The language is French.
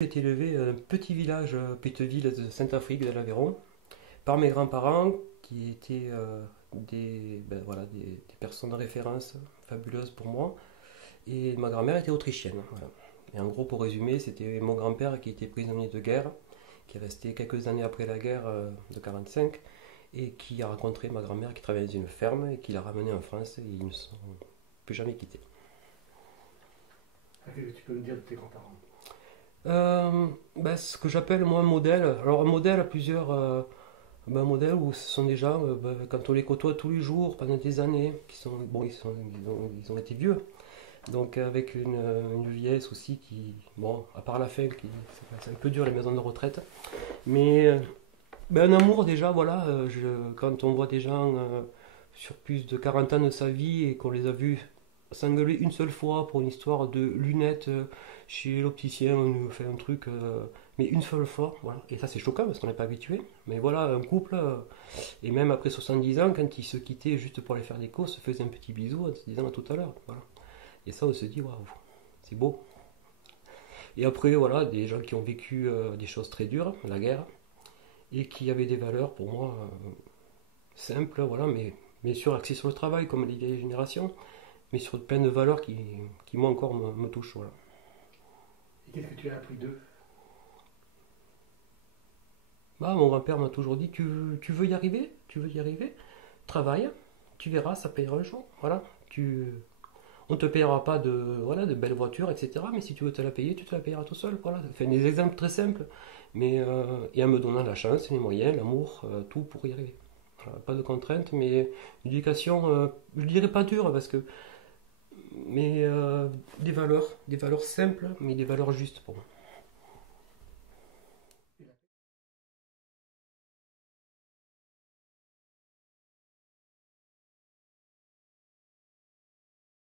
J'ai été élevé dans un petit village, petite ville de Saint-Afrique de l'Aveyron, par mes grands-parents qui étaient voilà, des personnes de référence fabuleuses pour moi. Et ma grand-mère était autrichienne. Voilà. Et en gros, pour résumer, c'était mon grand-père qui était prisonnier de guerre, qui est resté quelques années après la guerre de 45, et qui a rencontré ma grand-mère qui travaillait dans une ferme et qui l'a ramené en France et ils ne sont plus jamais quittés. Qu'est-ce que tu peux nous dire de tes grands-parents? Ce que j'appelle moi un modèle. Alors un modèle à plusieurs un modèle où ce sont des gens, quand on les côtoie tous les jours pendant des années, qui sont bon, ils ont été vieux, donc avec une vieillesse aussi qui, bon, à part la fin, c'est un peu dur les maisons de retraite, mais un amour déjà, voilà, quand on voit des gens sur plus de 40 ans de sa vie et qu'on les a vus s'engueuler une seule fois pour une histoire de lunettes chez l'opticien, on nous fait un truc, mais une seule fois, voilà. Et ça c'est choquant parce qu'on n'est pas habitué. Mais voilà, un couple, et même après 70 ans, quand ils se quittaient juste pour aller faire des courses, se faisaient un petit bisou en se disant à tout à l'heure. Voilà. Et ça on se dit, waouh, c'est beau. Et après, voilà, des gens qui ont vécu des choses très dures, la guerre, et qui avaient des valeurs pour moi simples, voilà, mais bien sûr axées sur le travail comme les vieilles générations, mais sur plein de valeurs qui moi encore me touchent. Voilà. Et qu'est-ce que tu as appris d'eux? Bah, mon grand-père m'a toujours dit, tu veux y arriver, tu veux y arriver, travaille, tu verras, ça payera un jour. Voilà, on ne te payera pas voilà, de belles voitures, etc. Mais si tu veux te la payer, tu te la payeras tout seul. Voilà, fait des exemples très simples, mais et en me donnant la chance, les moyens, l'amour, tout pour y arriver. Voilà, pas de contraintes, mais une éducation, je dirais pas dure, parce que, mais des valeurs simples, mais des valeurs justes pour moi.